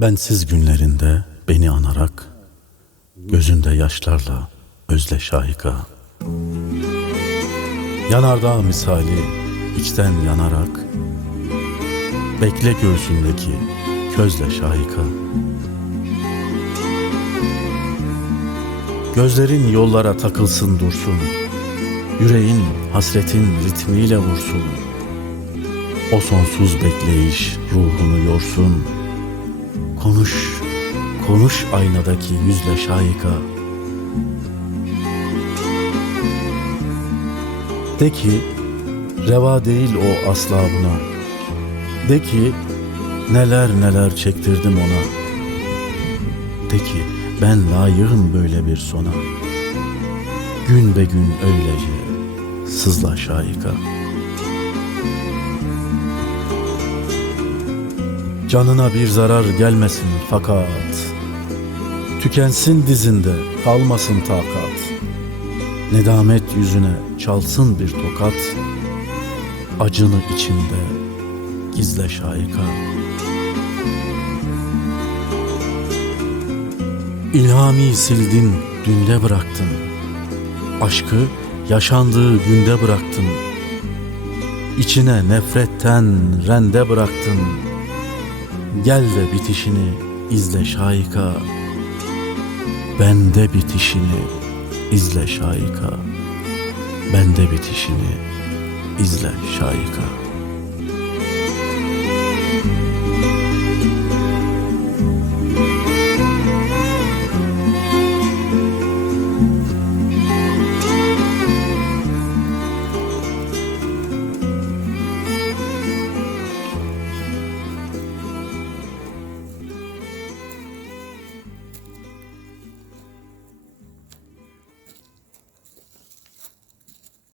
Bensiz günlerinde beni anarak, gözünde yaşlarla özle şahika. Yanardağ misali içten yanarak, bekle göğsündeki közle şahika. Gözlerin yollara takılsın dursun, yüreğin hasretin ritmiyle vursun. O sonsuz bekleyiş ruhunu yorsun. Konuş, konuş aynadaki yüzle şahika. De ki, reva değil o asla buna. De ki, neler neler çektirdim ona. De ki, ben layığım böyle bir sona. Gün be gün öylece sızla şahika. Canına bir zarar gelmesin fakat. Tükensin dizinde kalmasın takat. Nedamet yüzüne çalsın bir tokat. Acını içinde gizle şahika İlhami sildin dünde bıraktın. Aşkı yaşandığı günde bıraktın. İçine nefretten rende bıraktın Gel de bitişini izle şahika. Bende bitişini izle şahika. Bende bitişini izle şahika